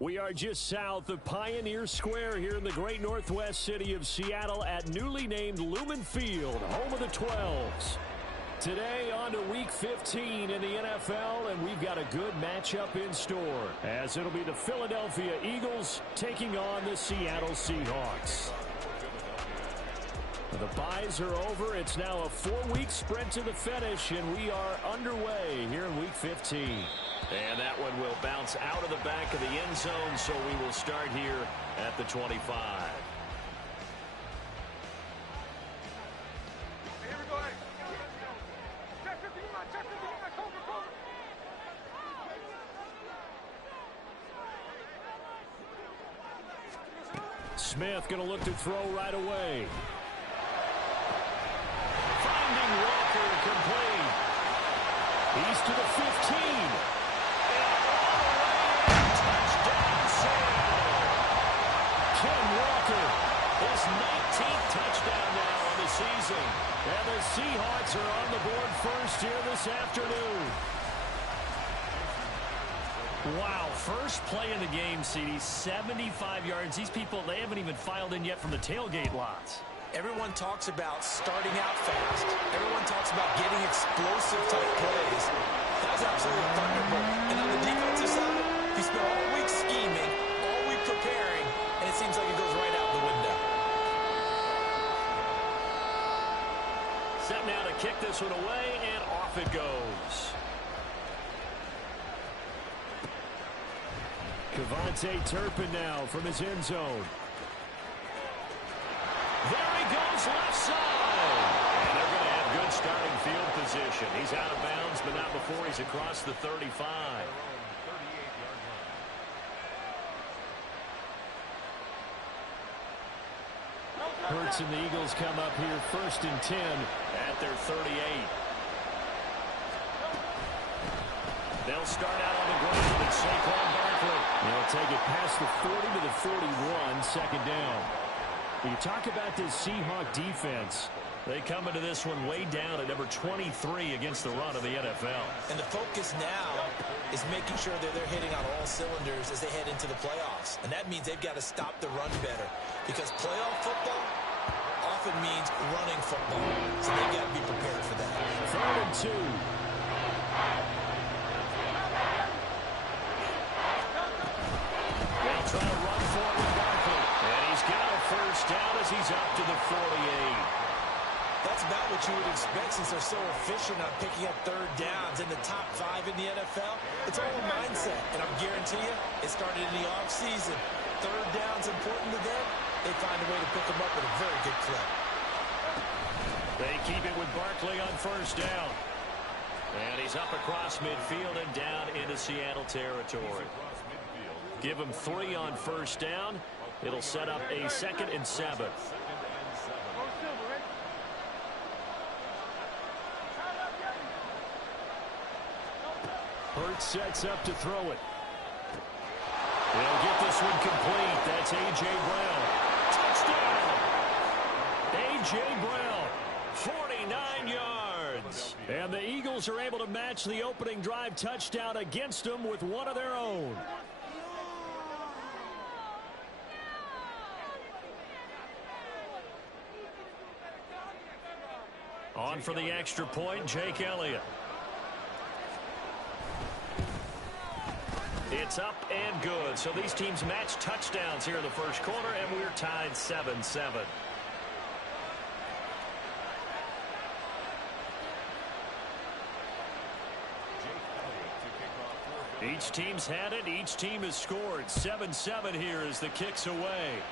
We are just south of Pioneer Square here in the great northwest city of Seattle at newly named Lumen Field, home of the 12s. Today on to Week 15 in the NFL, and we've got a good matchup in store, as it'll be the Philadelphia Eagles taking on the Seattle Seahawks. The byes are over. It's now a 4-week sprint to the finish, and we are underway here in Week 15. And that one will bounce out of the back of the end zone, so we will start here at the 25. Smith going to look to throw right away. Finding Walker complete. He's to the 15. Touchdown, Seattle. Ken Walker, his 19th touchdown now on the season. And the Seahawks are on the board first here this afternoon. Wow, first play in the game, CD, 75 yards. These people, they haven't even filed in yet from the tailgate lots. Everyone talks about starting out fast. Everyone talks about getting explosive type plays. That was absolutely a thunderbolt. And on the defensive side, he spent all week scheming, all week preparing, and it seems like it goes right out the window. Set now to kick this one away, and off it goes. Kevontae Turpin now from his end zone. There he goes, left side. And they're going to have good starting field position. He's out of bounds, but not before he's across the 35. Hurts and the Eagles come up here first and 10 at their 38. They'll start out on the ground with Saquon Barkley. They'll take it past the 40 to the 41, second down. When you talk about this Seahawk defense, they come into this one way down at number 23 against the run of the NFL. And the focus now is making sure that they're hitting on all cylinders as they head into the playoffs. And that means they've got to stop the run better, because playoff football often means running football. So they've got to be prepared for that. 3rd and 2. Trying to run for it with Barkley. And he's got a first down as he's up to the 48. That's about what you would expect, since they're so efficient on picking up third downs in the top 5 in the NFL. It's all a mindset, and I'll guarantee you it started in the offseason. Third down's important to them. They find a way to pick them up with a very good clip. They keep it with Barkley on first down. And he's up across midfield and down into Seattle territory. Give him 3 on first down. It'll set up a 2nd and 7. Hurts sets up to throw it. They'll get this one complete. That's A.J. Brown. Touchdown! A.J. Brown, 49 yards. And the Eagles are able to match the opening drive touchdown against them with one of their own. On for the extra point, Jake Elliott. It's up and good. So these teams match touchdowns here in the first quarter, and we're tied 7-7. Each team's had it. Each team has scored. 7-7 here as the kick's away.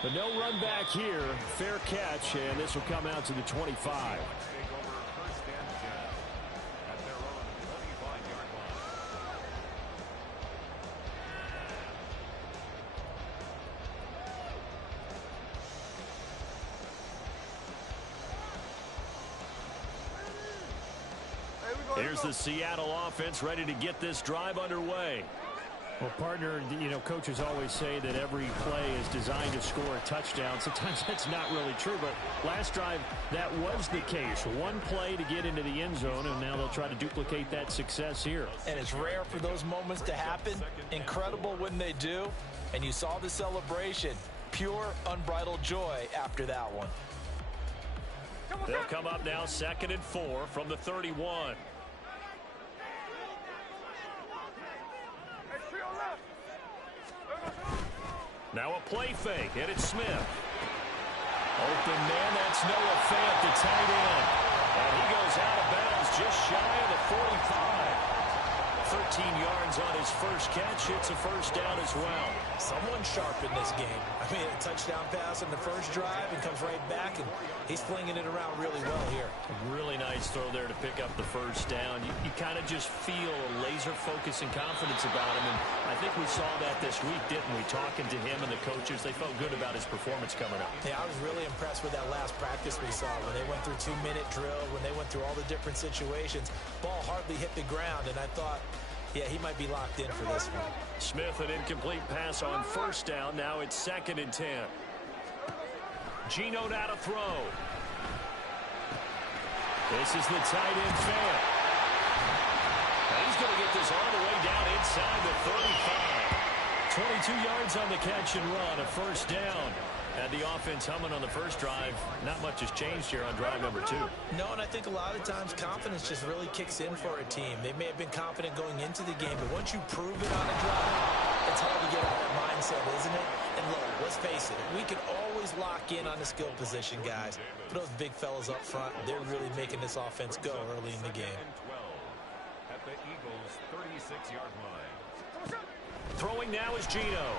But no run back here. Fair catch, and this will come out to the 25. Here's the Seattle offense ready to get this drive underway. Well, partner, you know, coaches always say that every play is designed to score a touchdown. Sometimes that's not really true, but last drive, that was the case. One play to get into the end zone, and now they'll try to duplicate that success here. And it's rare for those moments to happen. Incredible when they do. And you saw the celebration. Pure, unbridled joy after that one. They'll come up now 2nd and 4 from the 31. Now a play fake, and it's Smith. Open man, that's Noah Fant, the tight end. And he goes out of bounds just shy of the 45. 13 yards on his first catch. It's a first down as well. Someone sharp in this game. I mean, a touchdown pass on the first drive and comes right back, and he's flinging it around really well here. Really nice throw there to pick up the first down. You kind of just feel a laser focus and confidence about him, and I think we saw that this week, didn't we? Talking to him and the coaches, they felt good about his performance coming up. Yeah, I was really impressed with that last practice we saw when they went through 2-minute drill, when they went through all the different situations. Ball hardly hit the ground, and I thought, yeah, he might be locked in for this one. Smith, an incomplete pass on first down. Now it's 2nd and 10. Geno now to throw. This is the tight end Fant. He's going to get this all the way down inside the 35. 22 yards on the catch and run, a first down. Had the offense humming on the first drive. Not much has changed here on drive number 2. No, and I think a lot of times confidence just really kicks in for a team. They may have been confident going into the game, but once you prove it on a drive, it's hard to get out of that mindset, isn't it? And look, let's face it, we can always lock in on the skill position, guys. But those big fellas up front, they're really making this offense go early in the game. At the Eagles' 36-yard line. Throwing now is Geno.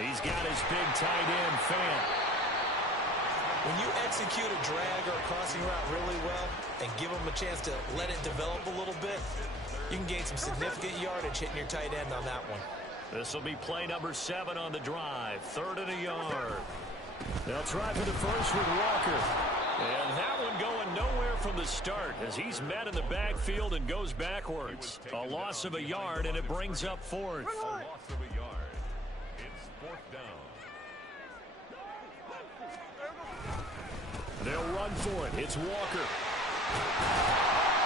He's got his big tight end, Fant. When you execute a drag or a crossing route really well and give them a chance to let it develop a little bit, you can gain some significant yardage hitting your tight end on that one. This will be play number 7 on the drive. 3rd and a yard. They'll try for the first with Walker. And that one going nowhere from the start as he's met in the backfield and goes backwards. A loss of a yard, and it brings up 4th. A loss of a yard. It's 4th down. They'll run for it. It's Walker.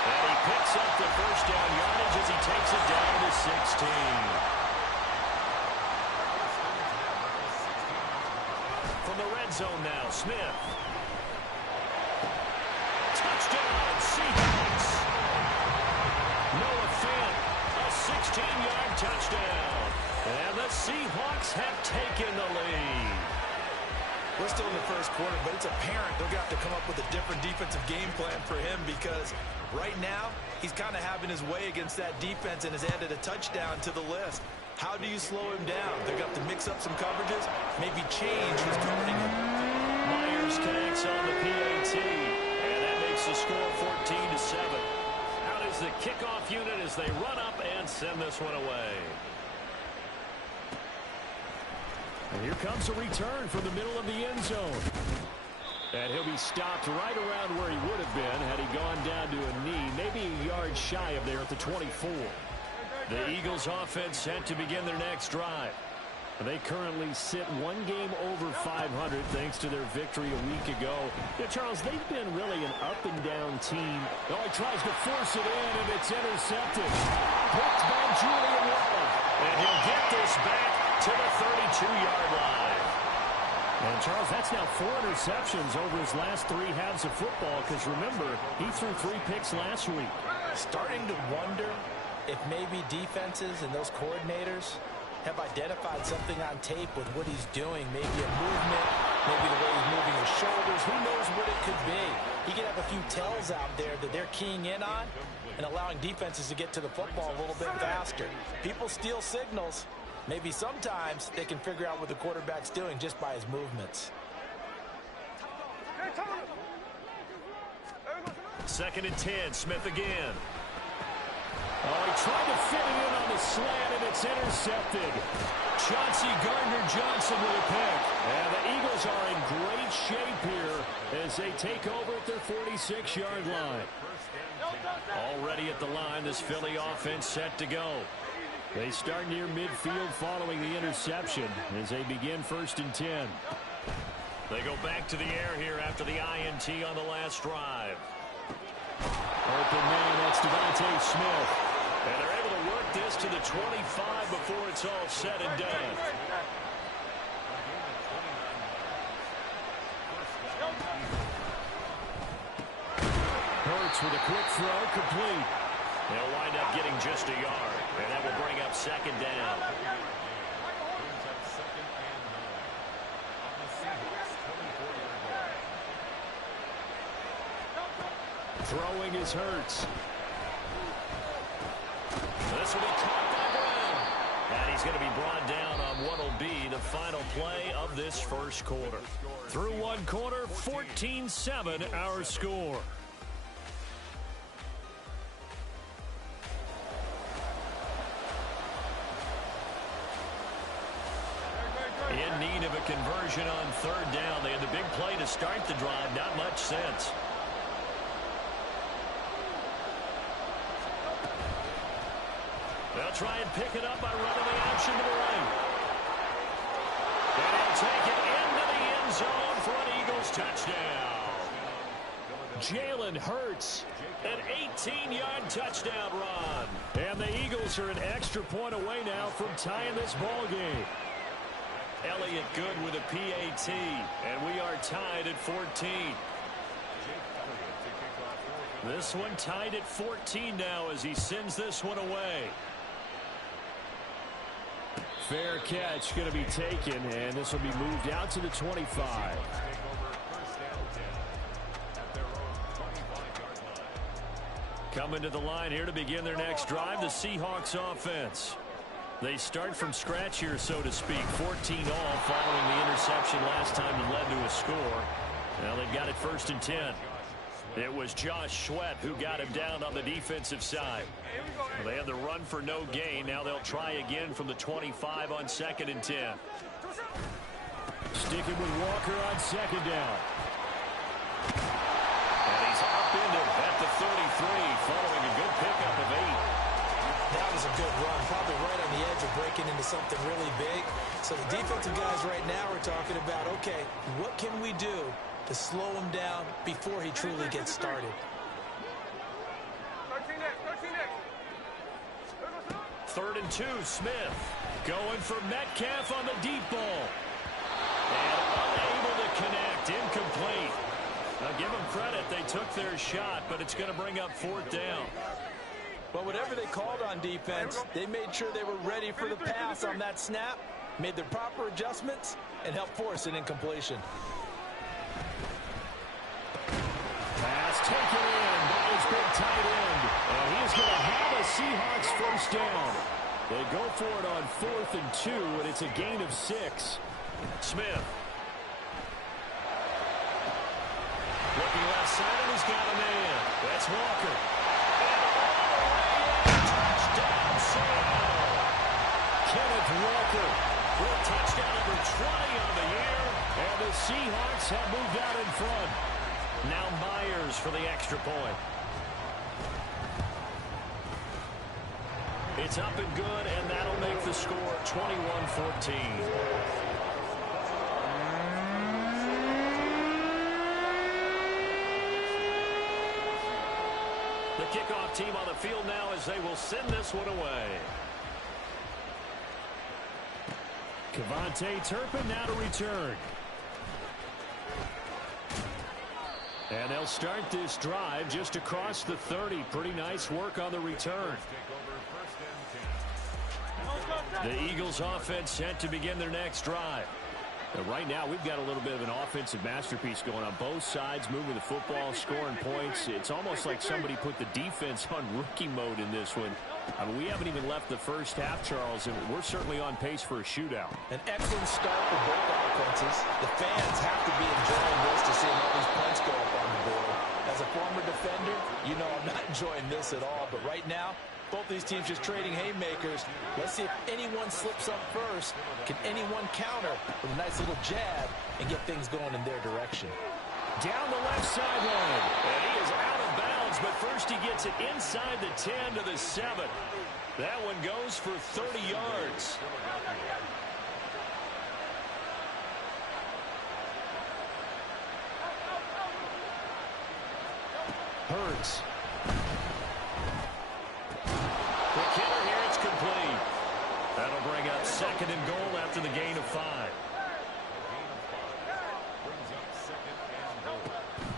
And he picks up the first down yardage as he takes it down to 16. From the red zone now, Smith. Touchdown, Seahawks. Noah Fant, a 16-yard touchdown. And the Seahawks have taken the lead. We're still in the first quarter, but it's apparent they're going to have to come up with a different defensive game plan for him because right now he's kind of having his way against that defense and has added a touchdown to the list. How do you slow him down? They're going to have to mix up some coverages, maybe change who's covering him. Myers connects on the PAT, and that makes the score 14-7. Out is the kickoff unit as they run up and send this one away. And here comes a return from the middle of the end zone. And he'll be stopped right around where he would have been had he gone down to a knee, maybe a yard shy of there at the 24. The Eagles offense set to begin their next drive. They currently sit one game over 500 thanks to their victory a week ago. Yeah, Charles, they've been really an up-and-down team. Oh, he tries to force it in, and it's intercepted. Picked by Julian Love. And he'll get this back to the 32-yard line. And, Charles, that's now 4 interceptions over his last 3 halves of football because, remember, he threw 3 picks last week. Starting to wonder if maybe defenses and those coordinators have identified something on tape with what he's doing. Maybe a movement, maybe the way he's moving his shoulders. Who knows what it could be? He could have a few tells out there that they're keying in on and allowing defenses to get to the football a little bit faster. People steal signals. Maybe sometimes they can figure out what the quarterback's doing just by his movements. 2nd and 10, Smith again. Oh, he tried to fit it in on the slant, and it's intercepted. Chauncey Gardner-Johnson with a pick. And the Eagles are in great shape here as they take over at their 46-yard line. Already at the line, this Philly offense set to go. They start near midfield following the interception as they begin 1st and 10. They go back to the air here after the INT on the last drive. Open man, that's Devontae Smith. And they're able to work this to the 25 before it's all said and done. Hurts with a quick throw, complete. They'll wind up getting just a yard, and that will bring up 2nd down. Throwing is Hurts. This will be caught by Brown. And he's going to be brought down on what will be the final play of this first quarter. Through one quarter, 14-7 our score. In need of a conversion on 3rd down. They had the big play to start the drive. Not much sense. They'll try and pick it up by running the action to the right. And he'll take it into the end zone for an Eagles touchdown. Jalen Hurts, An 18-yard touchdown run. and the Eagles are an extra point away now from tying this ball game. Elliott good with a PAT, and we are tied at 14. This one tied at 14 now as he sends this one away. Fair catch going to be taken, and this will be moved out to the 25. Coming to the line here to begin their next drive, the Seahawks offense. They start from scratch here, so to speak. 14 all following the interception last time that led to a score. Now they've got it 1st and 10. It was Josh Sweat who got him down on the defensive side. They had the run for no gain. Now they'll try again from the 25 on 2nd and 10. Sticking with Walker on 2nd down. And he's upended at the 33 following a good pickup of 8. That was a good run, probably right on the edge of breaking into something really big. So the defensive guys right now are talking about, okay, what can we do to slow him down before he truly gets started? 3rd and 2, Smith going for Metcalf on the deep ball. And unable to connect, incomplete. Now give them credit, they took their shot, but it's going to bring up 4th down. But whatever they called on defense, they made sure they were ready for the pass on that snap, made their proper adjustments, and helped force an incompletion. Pass taken in by his big tight end. And he is going to have a Seahawks 1st down. They go for it on 4th and 2, and it's a gain of 6. Smith. Looking left side, and he's got a man. That's Walker. Touchdown, Seattle. Kenneth Walker For touchdown number 20 on the year. and the Seahawks have moved out in front. Now Myers for the extra point. It's up and good, and that'll make the score 21-14. The kickoff team on the field now as they will send this one away. Kevontae Turpin now to return. And they'll start this drive just across the 30. Pretty nice work on the return. The Eagles offense set to begin their next drive. Right now, we've got a little bit of an offensive masterpiece going on both sides, moving the football, scoring points. It's almost like somebody put the defense on rookie mode in this one. I mean, we haven't even left the first half, Charles, and we're certainly on pace for a shootout. An excellent start for both offenses. The fans have to be enjoying this to see all these points go up on the board. As a former defender, you know I'm not enjoying this at all. But right now, both these teams just trading haymakers. Let's see if anyone slips up first. Can anyone counter with a nice little jab and get things going in their direction? Down the left sideline. And he is out of bounds yards, but first he gets it inside the 10 to the 7. That one goes for 30 yards. Hurts. The kicker here, it's complete. That'll bring up 2nd and goal after the gain of 5.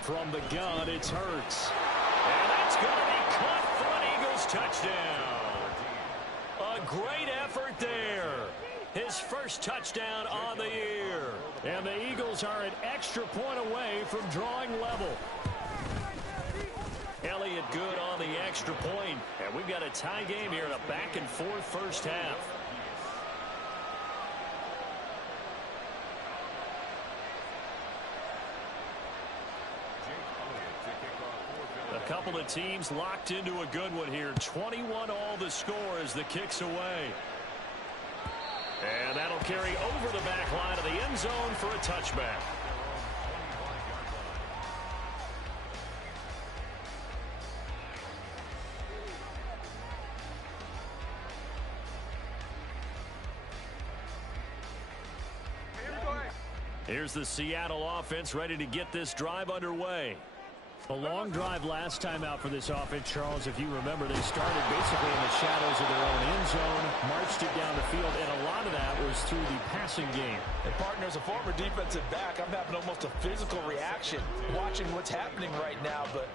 From the gun, it's Hurts. And that's going to be caught for an Eagles touchdown. A great effort there. His first touchdown on the year. And the Eagles are an extra point away from drawing level. Elliott good on the extra point. And we've got a tie game here in a back-and-forth first half. A couple of teams locked into a good one here. 21 all the score as the kick's away. And that'll carry over the back line of the end zone for a touchback. Here's the Seattle offense ready to get this drive underway. A long drive last time out for this offense, Charles. If you remember, they started basically in the shadows of their own end zone, marched it down the field, and a lot of that was through the passing game. And partner, as a former defensive back, I'm having almost a physical reaction watching what's happening right now. But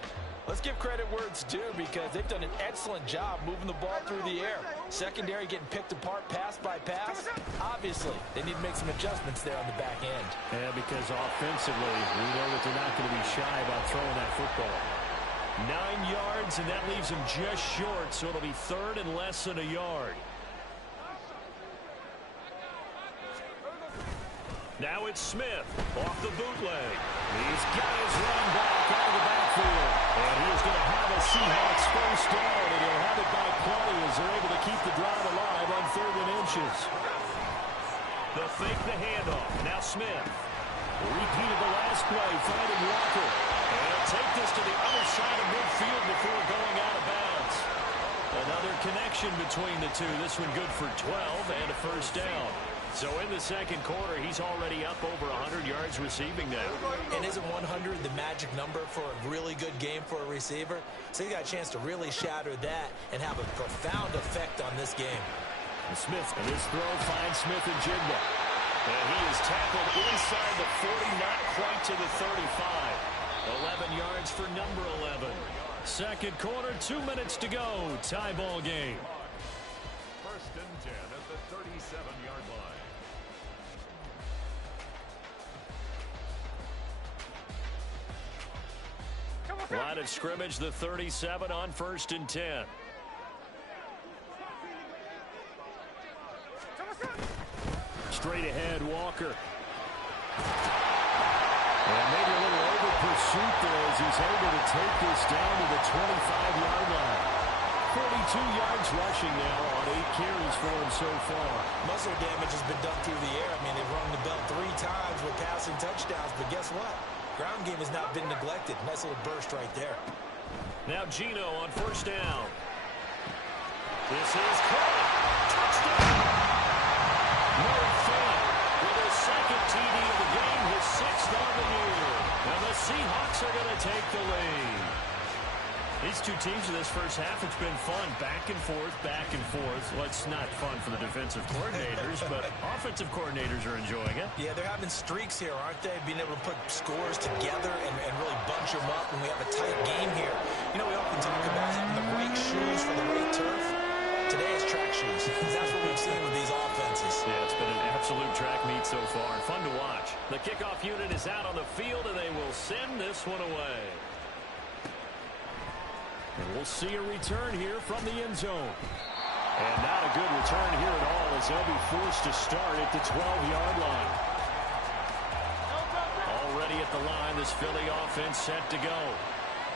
let's give credit where it's due, because they've done an excellent job moving the ball through the air. Secondary getting picked apart pass by pass. Obviously, they need to make some adjustments there on the back end. Yeah, because offensively, we know that they're not going to be shy about throwing that football. 9 yards, and that leaves him just short, so it'll be 3rd and less than a yard. Now it's Smith off the bootleg. He's got his run back out of the backfield. And he is going to have a Seahawks first down, and he'll have it by plenty as they're able to keep the drive alive on 3rd and inches. They'll fake the handoff. Now Smith. Repeated the last play, finding Walker. And he'll take this to the other side of midfield before going out of bounds. Another connection between the two. This one good for 12 and a first down. So in the second quarter, he's already up over 100 yards receiving now. And isn't 100 the magic number for a really good game for a receiver? So he got a chance to really shatter that and have a profound effect on this game. And Smith, and his throw finds Smith and Jigba. And he is tackled inside the 40, not quite to the 35. 11 yards for number 11. Second quarter, 2 minutes to go. Tie ball game. 1st and 10 at the 37-yard line. Line of scrimmage, the 37 on 1st and 10. Straight ahead, Walker. And maybe a little over pursuit there as he's able to take this down to the 25-yard line. 42 yards rushing now on 8 carries for him so far. Muscle damage has been done through the air. I mean, they've rung the bell 3 times with passing touchdowns, but guess what? Ground game has not been neglected. Nice little burst right there. Now Geno on 1st down. This is caught. Touchdown. Murray Finn with his 2nd TD of the game, his 6th on the year. And the Seahawks are going to take the lead. These two teams in this first half, it's been fun. Back and forth, back and forth. Well, it's not fun for the defensive coordinators, but offensive coordinators are enjoying it. Yeah, they're having streaks here, aren't they? Being able to put scores together and really bunch them up, and we have a tight game here. You know, we often talk about having the right shoes for the right turf. Today it's track shoes. That's what we've seen with these offenses. Yeah, it's been an absolute track meet so far. Fun to watch. The kickoff unit is out on the field, and they will send this one away. And we'll see a return here from the end zone. And not a good return here at all as they'll be forced to start at the 12-yard line. Already at the line, this Philly offense set to go.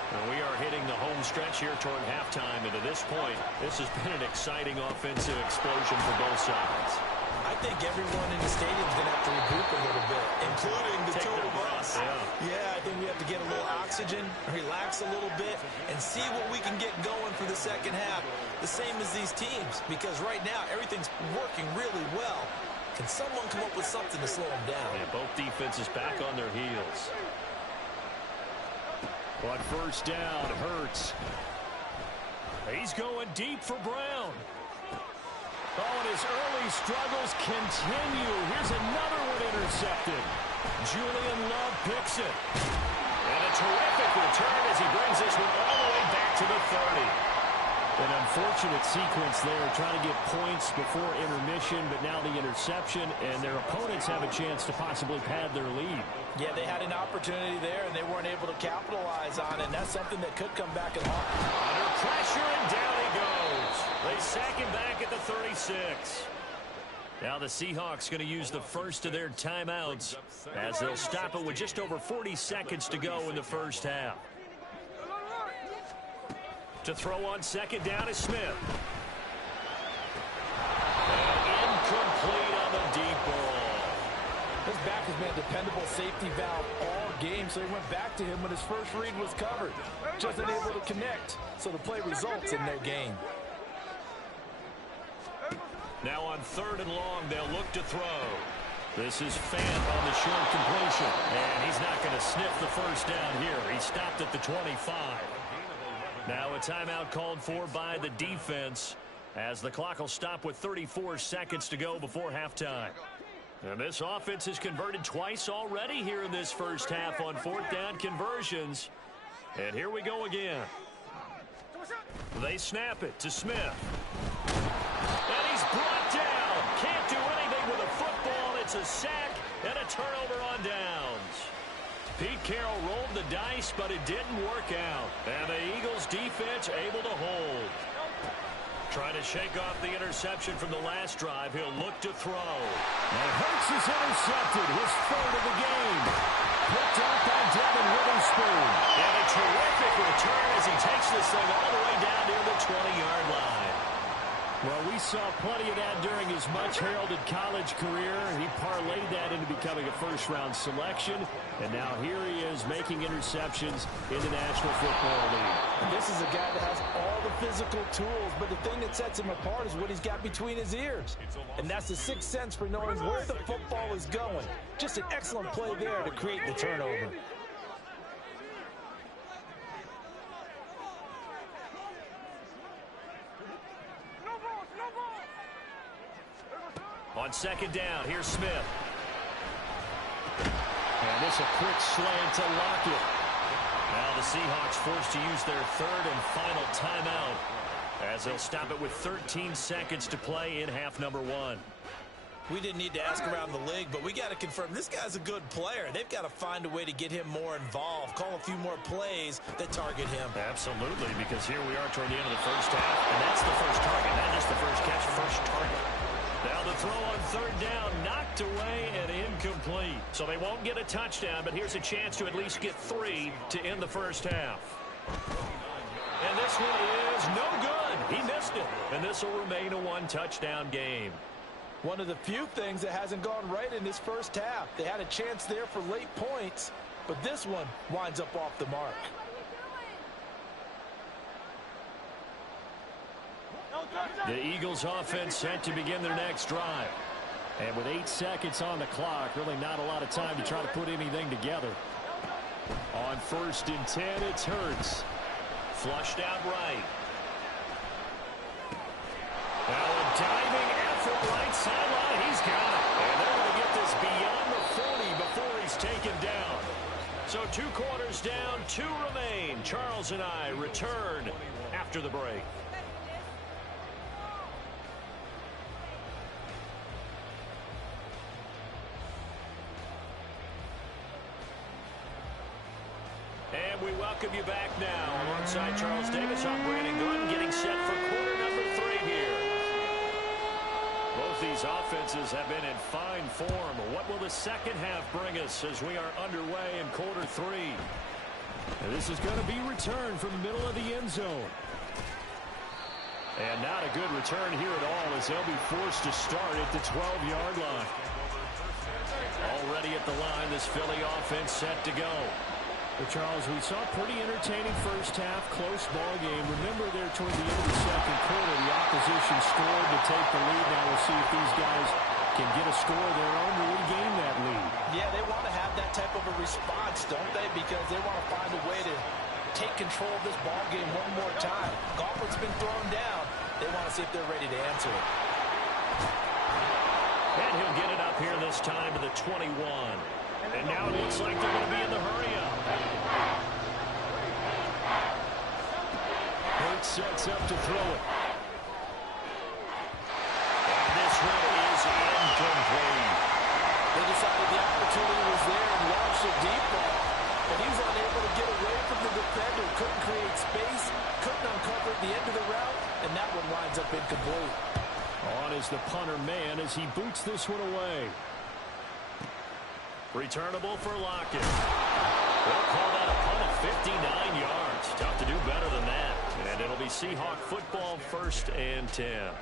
Well, we are hitting the home stretch here toward halftime, and to this point, this has been an exciting offensive explosion for both sides. I think everyone in the stadium is going to have to regroup a little bit, including the two of us. Yeah, I think we have to get a little oxygen, relax a little bit, and see what we can get going for the second half. The same as these teams, because right now everything's working really well. Can someone come up with something to slow them down? Yeah, both defenses back on their heels. On first down, Hurts. He's going deep for Brown. Oh, and his early struggles continue. Here's another one intercepted. Julian Love picks it. And a terrific return as he brings this one all the way back to the 30. An unfortunate sequence there, trying to get points before intermission, but now the interception, and their opponents have a chance to possibly pad their lead. Yeah, they had an opportunity there, and they weren't able to capitalize on it, and that's something that could come back and haunt. Under pressure, and down he goes. They sack him back at the 36. Now the Seahawks going to use the first of their timeouts as they'll stop it with just over 40 seconds to go in the first half. To throw on second down is Smith. And incomplete on the deep ball. His back has been a dependable safety valve all game, so he went back to him when his first read was covered. Just unable to connect, so the play results in no gain. Now on third and long, they'll look to throw. This is Fant on the short completion. And he's not going to sniff the first down here. He stopped at the 25. Now a timeout called for by the defense as the clock will stop with 34 seconds to go before halftime. And this offense has converted twice already here in this first half on fourth down conversions. And here we go again. They snap it to Smith. And he's brought down. Can't do anything with a football. It's a sack and a turnover on downs. Pete Carroll rolled the dice, but it didn't work out. And the Eagles defense able to hold. Trying to shake off the interception from the last drive. He'll look to throw. And Hurts is intercepted. His third of the game. Picked up by Devin Witherspoon. And a terrific return as he takes this thing all the way down near the 20-yard line. Well, we saw plenty of that during his much-heralded college career. He parlayed that into becoming a first-round selection, and now here he is making interceptions in the National Football League. And this is a guy that has all the physical tools, but the thing that sets him apart is what he's got between his ears. And that's the sixth sense for knowing where the football is going. Just an excellent play there to create the turnover. On second down, here's Smith. And this a quick slant to Lockett. Now the Seahawks forced to use their third and final timeout as they'll stop it with 13 seconds to play in half number one. We didn't need to ask around the league, but we got to confirm this guy's a good player. They've got to find a way to get him more involved, call a few more plays that target him. Absolutely, because here we are toward the end of the first half, and that's the first target, not just the first catch, first target. Now the throw on third down, knocked away and incomplete. So they won't get a touchdown, but here's a chance to at least get 3 to end the first half. And this one is no good. He missed it, and this will remain a one-touchdown game. One of the few things that hasn't gone right in this first half. They had a chance there for late points, but this one winds up off the mark. The Eagles offense set to begin their next drive. And with 8 seconds on the clock, really not a lot of time to try to put anything together. On first and 10, it's Hurts. Flushed out right. Now a diving effort right sideline. He's got it. And they're going to get this beyond the 40 before he's taken down. So 2 quarters down, 2 remain. Charles and I return after the break. And we welcome you back now. Alongside Charles Davis, I'm Brandon Gooden, getting set for quarter number 3 here. Both these offenses have been in fine form. What will the second half bring us as we are underway in quarter 3? And this is going to be returned from the middle of the end zone. And not a good return here at all as they'll be forced to start at the 12-yard line. Already at the line, this Philly offense set to go. But Charles, we saw a pretty entertaining first half, close ball game. Remember there toward the end of the second quarter, the opposition scored to take the lead. Now we'll see if these guys can get a score of their own to regain that lead. Yeah, they want to have that type of a response, don't they? Because they want to find a way to take control of this ball game one more time. Gauntlet's been thrown down. They want to see if they're ready to answer it. And he'll get it up here this time to the 21. And now it looks like they're going to be in the hurry-up. Hurts sets up to throw it. And this one is incomplete. They decided the opportunity was there and launched a deep ball. And he was unable to get away from the defender. Couldn't create space. Couldn't uncover at the end of the route. And that one winds up incomplete. On is the punter man as he boots this one away. Returnable for Lockett. They'll call that a punt of 59 yards. Tough to do better than that. And it'll be Seahawk football, 1st and 10.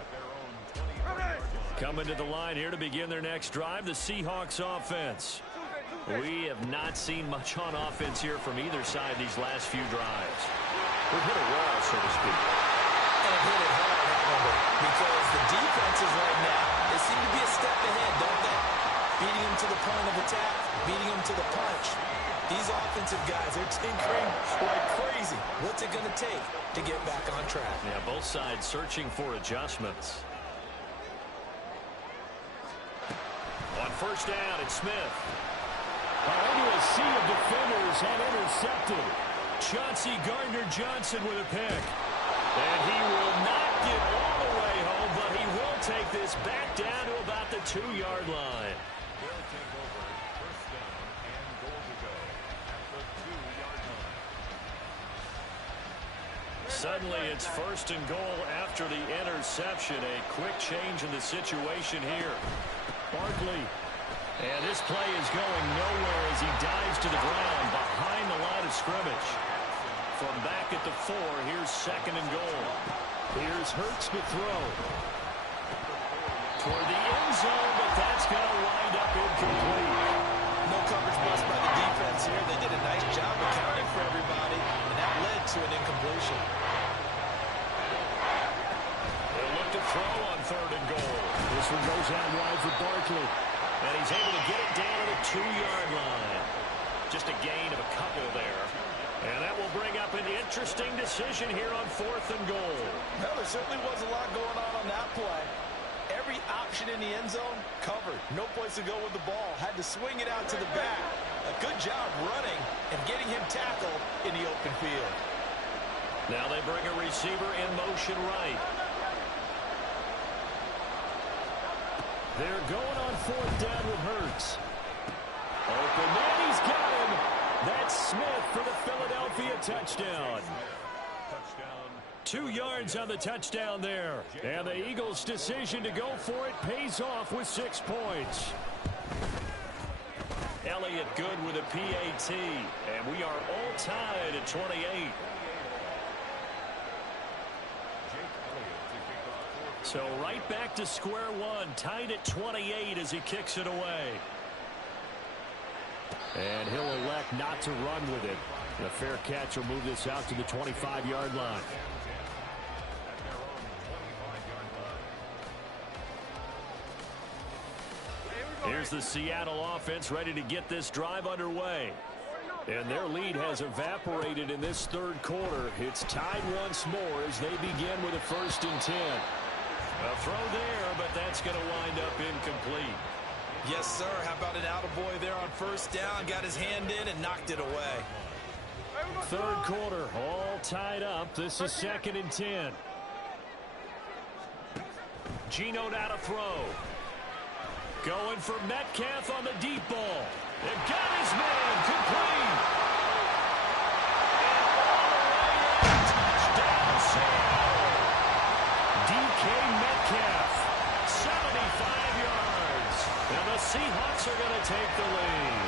Coming to the line here to begin their next drive, the Seahawks offense. We have not seen much on offense here from either side these last few drives. We've hit a wall, so to speak. And hit it hard, because the defenses right now, they seem to be a step ahead, don't they? Beating them to the point of attack, beating them to the punch. These offensive guys, they're tinkering like crazy. What's it going to take to get back on track? Yeah, both sides searching for adjustments. On 1st down, it's Smith. Into a sea of defenders and intercepted. Chauncey Gardner-Johnson with a pick. And he will not get all the way home, but he will take this back down to about the 2-yard line. They'll take over 1st down and goal to go at the 2-yard line. Suddenly it's 1st and goal after the interception. A quick change in the situation here. Barkley. And this play is going nowhere as he dives to the ground behind the line of scrimmage. From back at the 4, here's 2nd and goal. Here's Hurts to throw. Toward the end zone, but that's going to wind up incomplete. No coverage bust by the defense here. They did a nice job accounting for everybody, and that led to an incompletion. They'll look to throw on 3rd and goal. This one goes out wide for Barkley. And he's able to get it down to the 2-yard line. Just a gain of a couple there. And that will bring up an interesting decision here on 4th and goal. Well, there certainly was a lot going on that play. Every option in the end zone covered. No place to go with the ball. Had to swing it out to the back. A good job running and getting him tackled in the open field. Now they bring a receiver in motion right. They're going on 4th down with Hurts. Open man, he's got him. That's Smith for the Philadelphia touchdown. 2 yards on the touchdown there. And the Eagles' decision to go for it pays off with 6 points. Elliott good with a PAT. And we are all tied at 28. So right back to square one, tied at 28 as he kicks it away. And he'll elect not to run with it. The fair catch will move this out to the 25-yard line. Here's the Seattle offense ready to get this drive underway. And their lead has evaporated in this 3rd quarter. It's tied once more as they begin with a 1st and 10. A throw there, but that's going to wind up incomplete. Yes, sir. How about an attaboy there on 1st down? Got his hand in and knocked it away. 3rd quarter, all tied up. This is 2nd and 10. Geno now to throw. Going for Metcalf on the deep ball. And got his man complete. And all the way in. Touchdown, Seattle. DK Metcalf, 75 yards. And the Seahawks are going to take the lead.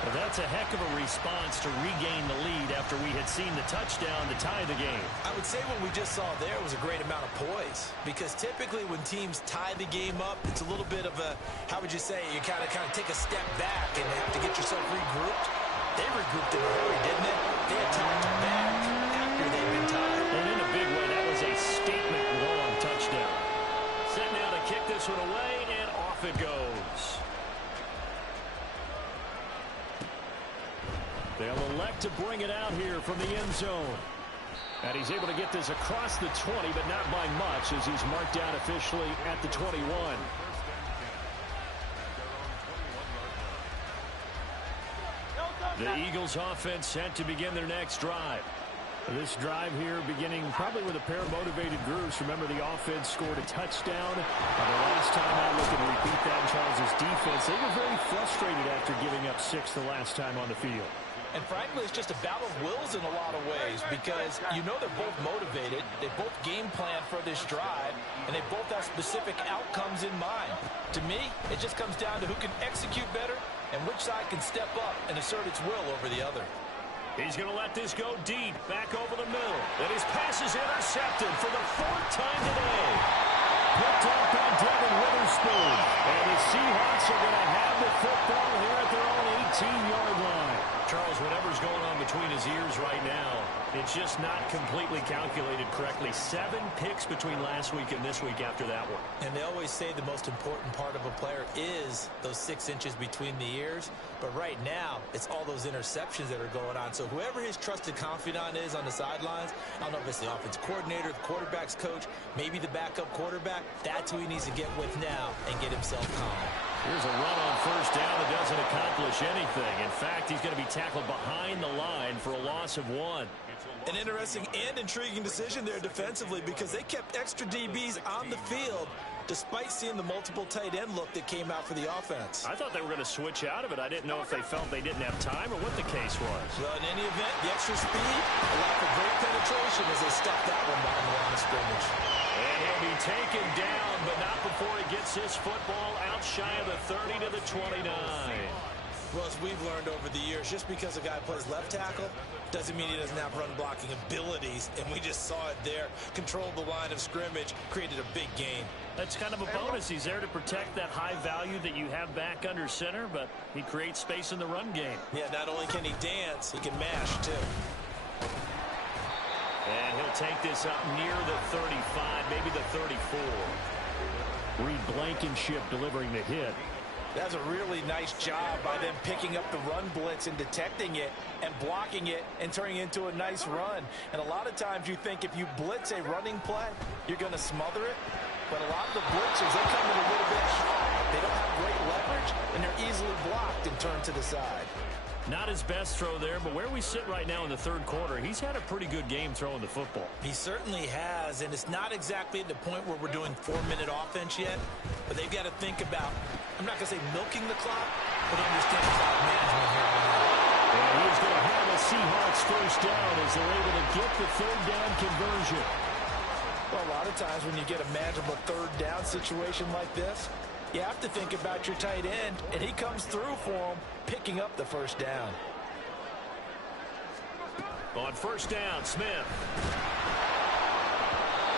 Well, that's a heck of a response to regain the lead after we had seen the touchdown to tie the game. I would say what we just saw there was a great amount of poise, because typically when teams tie the game up, it's a little bit of a, how would you say, you kind of take a step back and have to get yourself regrouped. They regrouped in a hurry, didn't they? They attacked back after they'd been tied. And in a big way, that was a statement long touchdown. Set now to kick this one away, and off it goes. They'll elect to bring it out here from the end zone. And he's able to get this across the 20, but not by much, as he's marked down officially at the 21. The Eagles offense set to begin their next drive. This drive here beginning probably with a pair of motivated groups. Remember, the offense scored a touchdown. The last time out, looking to repeat that in Charles' defense. They were very frustrated after giving up 6 the last time on the field. And frankly, it's just a battle of wills in a lot of ways, because you know they're both motivated, they both game plan for this drive, and they both have specific outcomes in mind. To me, it just comes down to who can execute better and which side can step up and assert its will over the other. He's going to let this go deep, back over the middle. And his pass is intercepted for the 4th time today. Picked up by Devin Witherspoon. And the Seahawks are going to have the football here at their own 18-yard line. Charles, whatever's going on between his ears right now, it's just not completely calculated correctly. 7 picks between last week and this week after that one. And they always say the most important part of a player is those 6 inches between the ears. But right now, it's all those interceptions that are going on. So whoever his trusted confidant is on the sidelines, I don't know if it's the offense coordinator, the quarterback's coach, maybe the backup quarterback, that's who he needs to get with now and get himself calm. Here's a run on first down that doesn't accomplish anything. In fact, he's going to be tackled behind the line for a loss of 1. An interesting and intriguing decision there defensively, because they kept extra DBs on the field despite seeing the multiple tight end look that came out for the offense. I thought they were going to switch out of it. I didn't know if they felt they didn't have time or what the case was. Well, in any event, the extra speed allowed for great penetration as they stuffed that one behind the line of scrimmage. And he'll be taken down, but not before he gets this football out shy of the 30 to the 29. Well, as we've learned over the years, just because a guy plays left tackle doesn't mean he doesn't have run blocking abilities, and we just saw it there. Controlled the line of scrimmage, created a big gain. That's kind of a bonus. He's there to protect that high value that you have back under center, but he creates space in the run game. Yeah, not only can he dance, he can mash, too. And he'll take this up near the 35, maybe the 34. Reed Blankenship delivering the hit. That's a really nice job by them picking up the run blitz and detecting it and blocking it and turning it into a nice run. And a lot of times you think if you blitz a running play, you're going to smother it. But a lot of the blitzers, they come in a little bit high. They don't have great leverage, and they're easily blocked and turned to the side. Not his best throw there, but where we sit right now in the 3rd quarter, he's had a pretty good game throwing the football. He certainly has, and it's not exactly at the point where we're doing 4-minute offense yet, but they've got to think about, I'm not going to say milking the clock, but understand clock management here. And he is going to have a Seahawks first down as they're able to get the 3rd down conversion. Well, a lot of times when you get a manageable 3rd down situation like this, you have to think about your tight end, and he comes through for him, picking up the first down. On first down, Smith.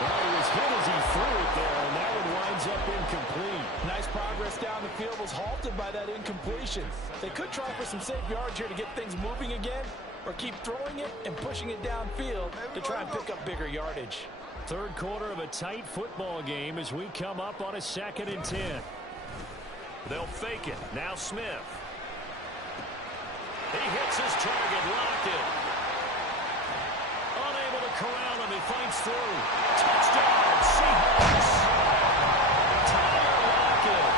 Well, he was hit as he threw it there, and that one winds up incomplete. Nice progress down the field, was halted by that incompletion. They could try for some safe yards here to get things moving again, or keep throwing it and pushing it downfield to try and pick up bigger yardage. 3rd quarter of a tight football game as we come up on a 2nd and 10. They'll fake it. Now Smith. He hits his target. Lockett. Unable to corral him. He fights through. Touchdown, Seahawks. Tyler Lockett.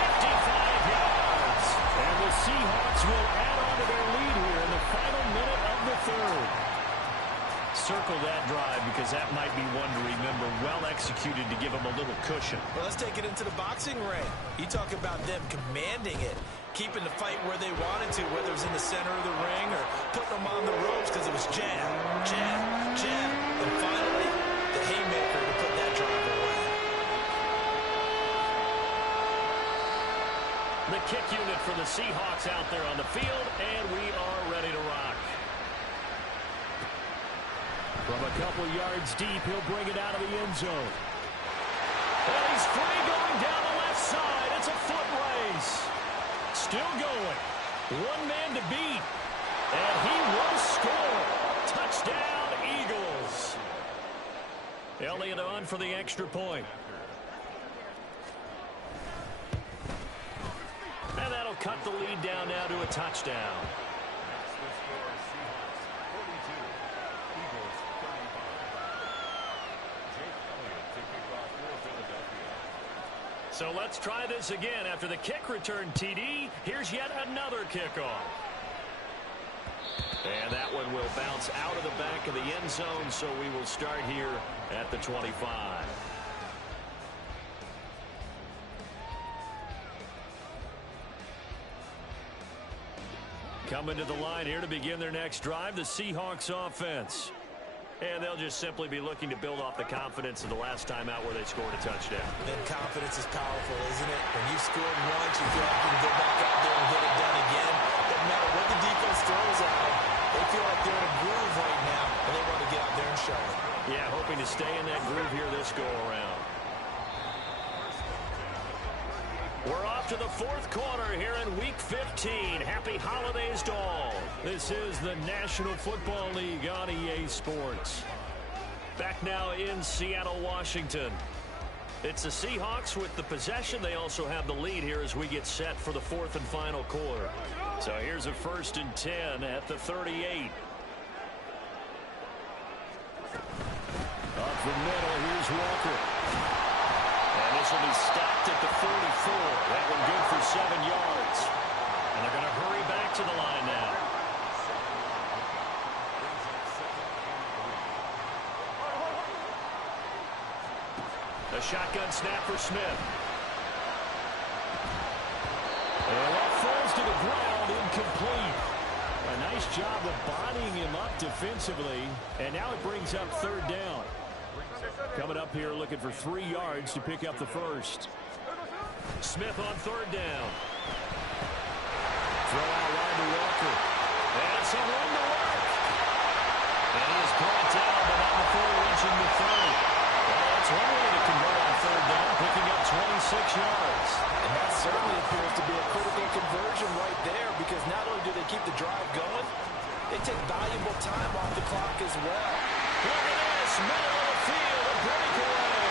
55 yards. And the Seahawks will add on to their lead here in the final minute of the 3rd. Circle that drive, because that might be one to remember. Well executed to give him a little cushion. Well, let's take it into the boxing ring. You talk about them commanding it, keeping the fight where they wanted to, whether it was in the center of the ring or putting them on the ropes, because it was jab, jab, jab. And finally, the haymaker to put that drive away. The kick unit for the Seahawks out there on the field, and we are ready to rock. From a couple yards deep, he'll bring it out of the end zone. And he's free going down the left side. It's a foot race. Still going. One man to beat. And he will score. Touchdown, Eagles. Elliott on for the extra point. And that'll cut the lead down now to a touchdown. So let's try this again. After the kick return TD, here's yet another kickoff. And that one will bounce out of the back of the end zone, so we will start here at the 25. Coming to the line here to begin their next drive, the Seahawks offense. And they'll just simply be looking to build off the confidence of the last time out where they scored a touchdown. And confidence is powerful, isn't it? When you scored once, you feel like you can go back out there and get it done again. Doesn't matter what the defense throws at them. They feel like they're in a groove right now, and they want to get out there and show it. Yeah, hoping to stay in that groove here this go-around. We're off to the fourth quarter here in Week 15. Happy holidays to all. This is the National Football League on EA Sports. Back now in Seattle, Washington. It's the Seahawks with the possession. They also have the lead here as we get set for the fourth and final quarter. So here's a 1st and 10 at the 38. Up the middle, here's Walker. And this will be stopped at the 44. That one good for 7 yards. And they're going to hurry back to the line now. A shotgun snap for Smith. And that falls to the ground, incomplete. A nice job of bodying him up defensively. And now it brings up 3rd down. Coming up here looking for 3 yards to pick up the first. Smith on 3rd down. Throw out wide to Walker. And some room to work. And he is brought down, but not before reaching the 30. Well, that's one way to convert on 3rd down, picking up 26 yards. And that certainly appears to be a critical conversion right there, because not only do they keep the drive going, they take valuable time off the clock as well. Look at this, middle of the field, a breakaway.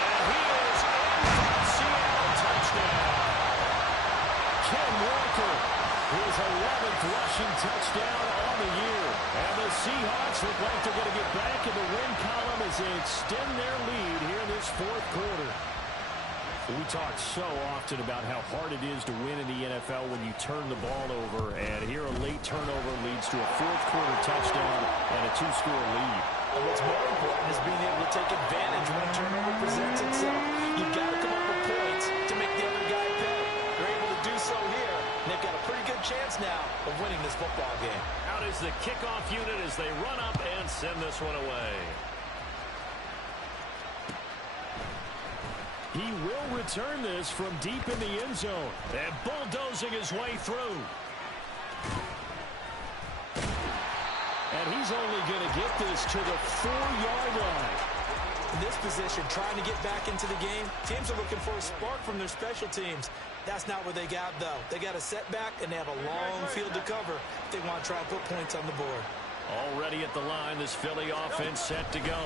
And he is in for a Seattle touchdown. Ken Walker, his 11th rushing touchdown on the year. And the Seahawks look like they're going to get back in the win column as they extend their lead here in this 4th quarter. We talk so often about how hard it is to win in the NFL when you turn the ball over. And here a late turnover leads to a 4th quarter touchdown and a 2-score lead. And what's more important is being able to take advantage when a turnover presents itself. You've got to come up with points to make the other guy pay. They're able to do so here, and they've got a pretty good chance now of winning this football game. Out is the kickoff unit as they run up and send this one away. He will return this from deep in the end zone. And bulldozing his way through. And he's only going to get this to the 4-yard line. In this position, trying to get back into the game, teams are looking for a spark from their special teams. That's not what they got, though. They got a setback, and they have a long field to cover if they want to try and put points on the board. Already at the line, this Philly offense set to go.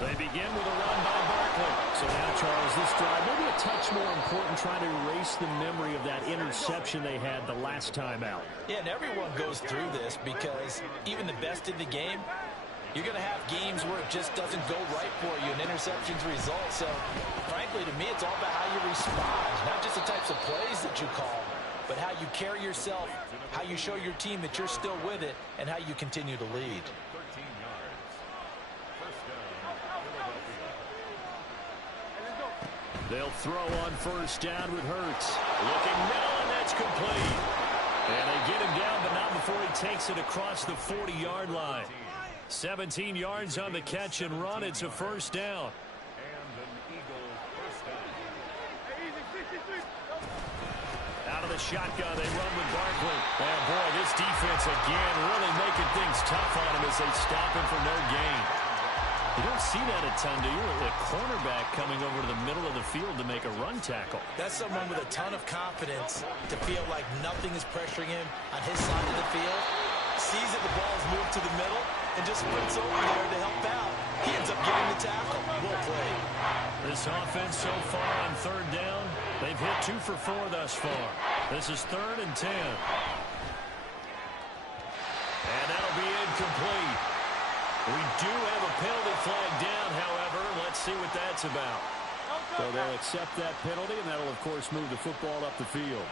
They begin with a run by Barkley. So now, Charles, this drive maybe a touch more important, trying to erase the memory of that interception they had the last time out. Yeah, and everyone goes through this because even the best in the game, you're going to have games where it just doesn't go right for you, and interceptions result. So, frankly, to me, it's all about how you respond, not just the types of plays that you call, but how you carry yourself, how you show your team that you're still with it, and how you continue to lead. 13 yards. First down, Philadelphia. They'll throw on 1st down with Hurts. Looking middle, and that's complete. And they get him down, but not before he takes it across the 40-yard line. 17 yards on the catch and run. It's a 1st down. And an Eagle first down. shotgun. They run with Barkley. And, boy, this defense again really making things tough on him as they stop him for no gain. You don't see that a ton, do you? A cornerback coming over to the middle of the field to make a run tackle. That's someone with a ton of confidence to feel like nothing is pressuring him on his side of the field. Sees that the ball is moved to the middle and just sprints over there to help out. He ends up getting the tackle. Well played. This offense so far on third down, they've hit 2 for 4 thus far. This is 3rd and 10. And that'll be incomplete. We do have a penalty flag down, however. Let's see what that's about. So they'll accept that penalty, and that'll, of course, move the football up the field.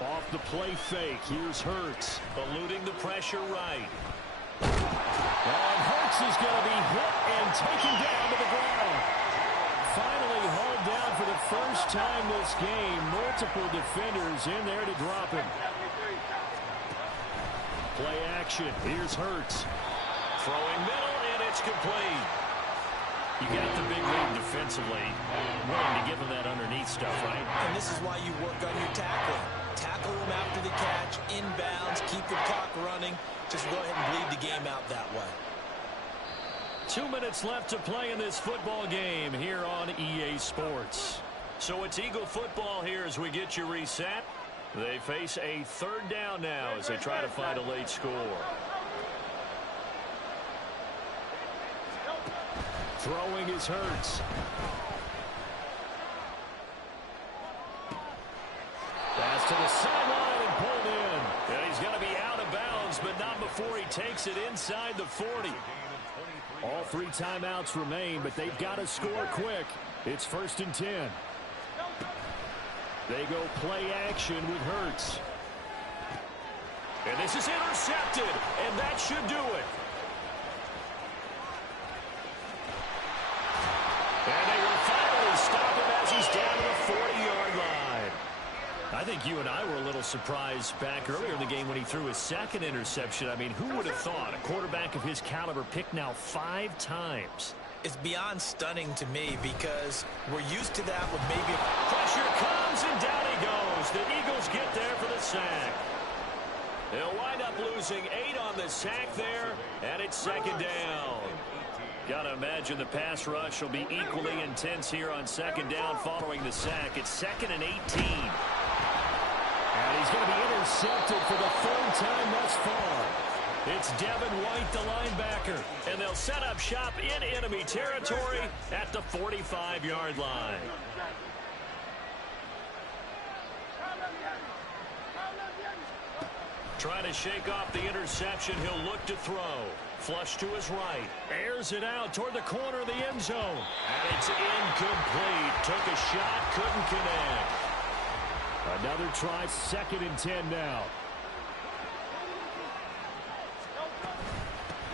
Off the play fake, here's Hurts. Eluding the pressure right. And Hurts is going to be hit and taken down to the ground. Finally hauled down for the first time this game. Multiple defenders in there to drop him. Play action. Here's Hurts. Throwing middle, and it's complete. You got the big lead defensively. Willing to give him that underneath stuff, right? And this is why you work on your tackling. Tackle him after the catch, inbounds, keep the clock running. Just go ahead and bleed the game out that way. 2 minutes left to play in this football game here on EA Sports. So it's Eagle football here as we get you reset. They face a 3rd down now as they try to find a late score. Throwing is Hurts. Pass to the sideline and pulled in. And he's going to be out of bounds, but not before he takes it inside the 40. All 3 timeouts remain, but they've got to score quick. It's 1st and 10. They go play action with Hurts. And this is intercepted, and that should do it. And they will finally stop him as he's down to the 40-yard line. I think you and I were a little surprised back earlier in the game when he threw his 2nd interception. I mean, who would have thought a quarterback of his caliber picked now 5 times? It's beyond stunning to me because we're used to that with maybe Pressure comes, and down he goes. The Eagles get there for the sack. They'll wind up losing 8 on the sack there, and it's 2nd down. Got to imagine the pass rush will be equally intense here on 2nd down following the sack. It's 2nd and 18. And he's going to be intercepted for the 3rd time thus far. It's Devin White, the linebacker, and they'll set up shop in enemy territory at the 45-yard line. Trying to shake off the interception, he'll look to throw. Flush to his right. Airs it out toward the corner of the end zone. And it's incomplete. Took a shot, couldn't connect. Another try, 2nd and 10 now.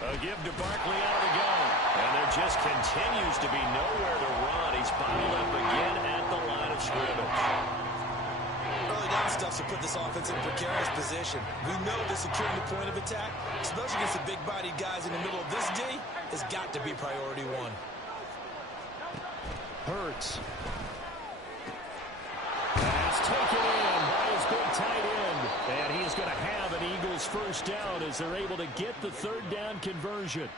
A give to Barkley out of the gun. And there just continues to be nowhere to run. He's bottled up again at the line of scrimmage. early down stuff to put this offense in a precarious position. We know that securing the point of attack, especially against the big-bodied guys in the middle of this D, has got to be priority 1. Hurts. Pass taken in by his big tight end. And he is going to have an Eagles first down as they're able to get the 3rd down conversion.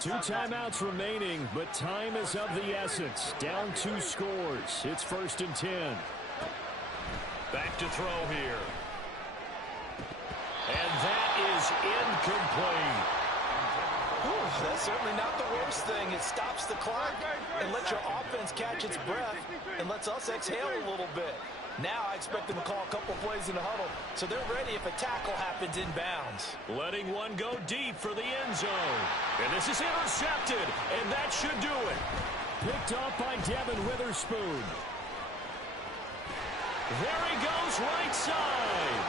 2 timeouts remaining, but time is of the essence. Down 2 scores. It's 1st and 10. Back to throw here. And that is incomplete. Ooh, that's certainly not the worst thing. It stops the clock and lets your offense catch its breath and lets us exhale a little bit. Now I expect them to call a couple plays in the huddle, so they're ready if a tackle happens inbounds. Letting one go deep for the end zone. And this is intercepted, and that should do it. Picked off by Devin Witherspoon. There he goes, right side.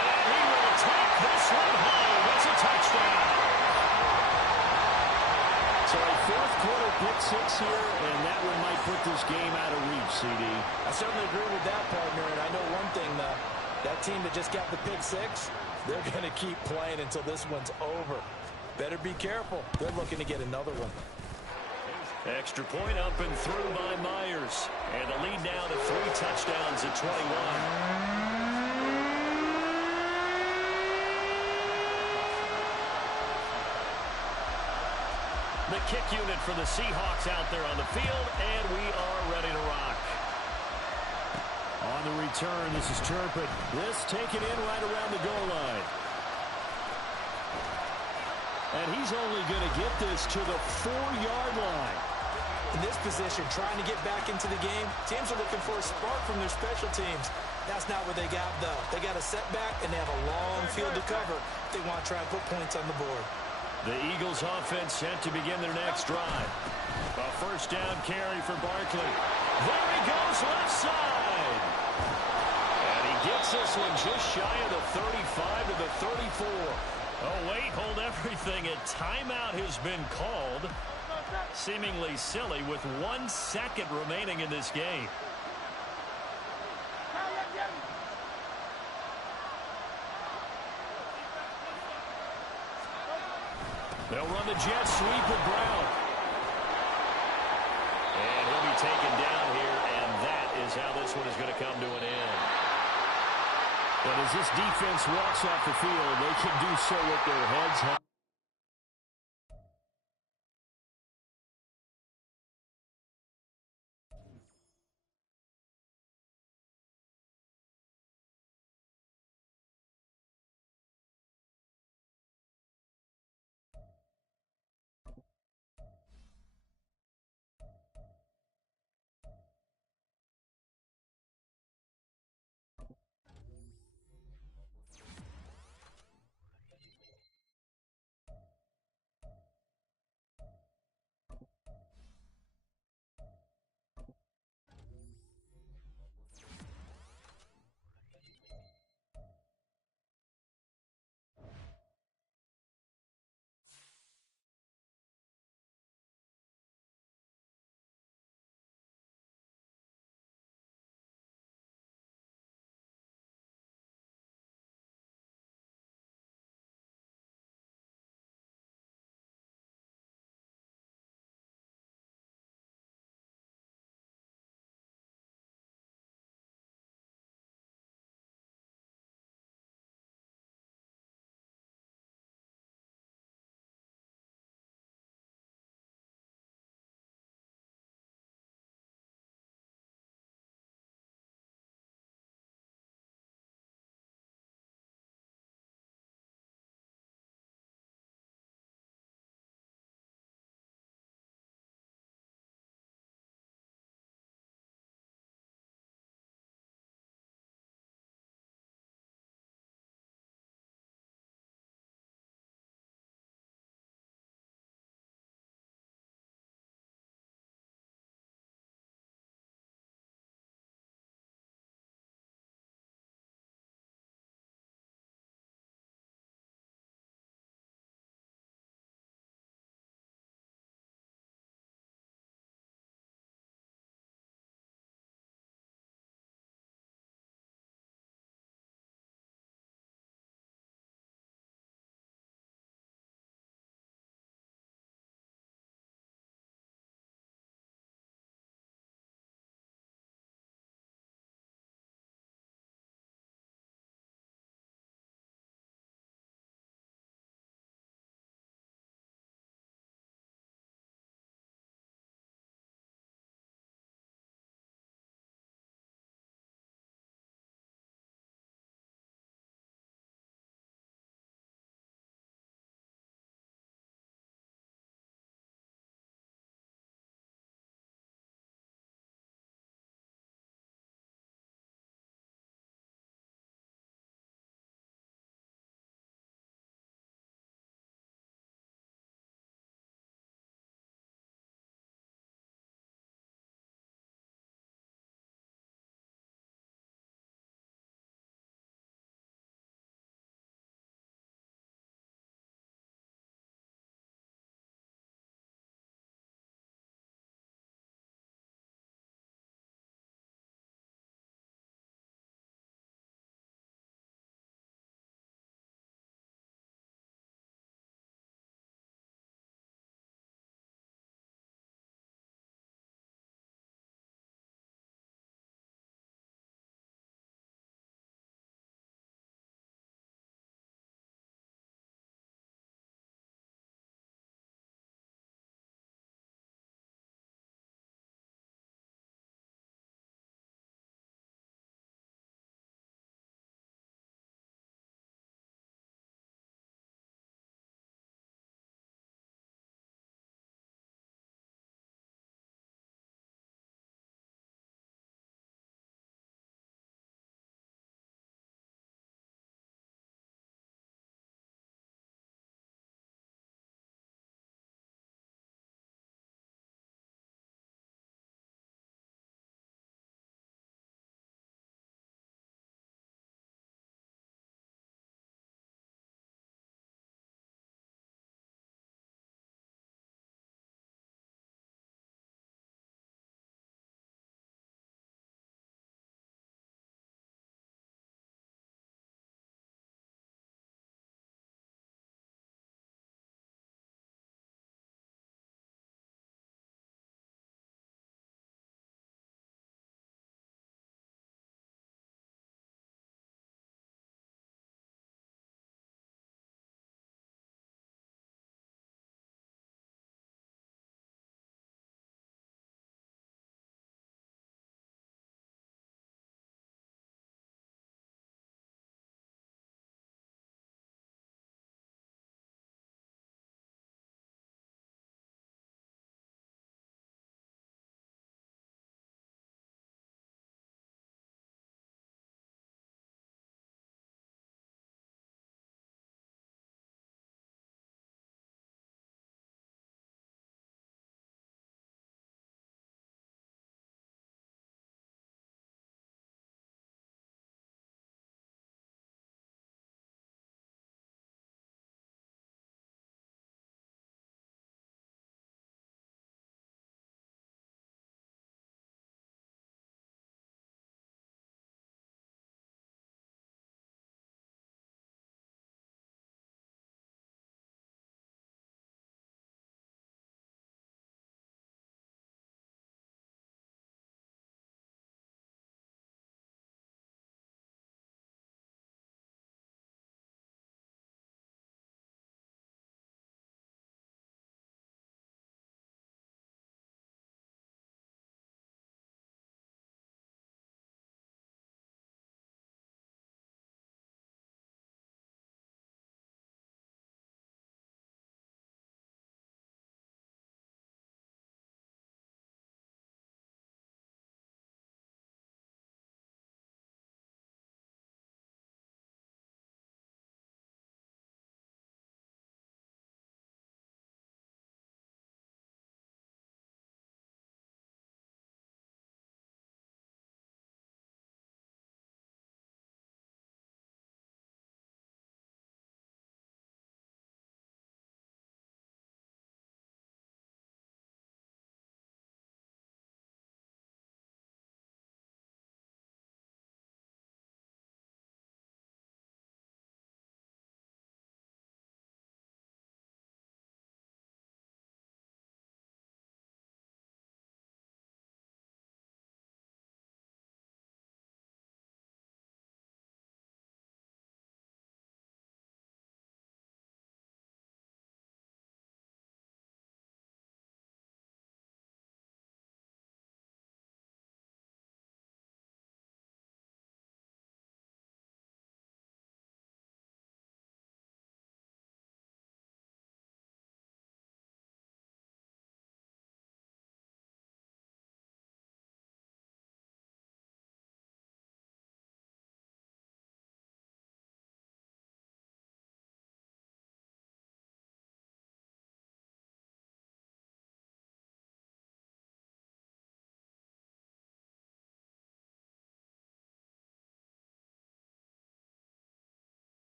And he will take this one home. It's a touchdown. So a 4th quarter pick 6 here, and that one might put this game out of reach, CD. I certainly agree with that, partner, and I know one thing, that team that just got the pick 6, they're going to keep playing until this one's over. Better be careful. They're looking to get another one. Extra point up and through by Myers. And the lead now to 3 touchdowns at 21. The kick unit for the Seahawks out there on the field, and we are ready to rock. On the return, this is Turpin. This taken in right around the goal line. And he's only going to get this to the 4-yard line. In this position, trying to get back into the game, teams are looking for a spark from their special teams. That's not what they got, though. They got a setback, and they have a long field to cover if they want to try and put points on the board. The Eagles offense set to begin their next drive. A first down carry for Barkley. There he goes, left side. And he gets this one just shy of the 35 to the 34. Oh, wait, hold everything. A timeout has been called. Seemingly silly with 1 second remaining in this game. They'll run the jet sweep with Brown. And he'll be taken down here, and that is how this one is going to come to an end. But as this defense walks off the field, they can do so with their heads held.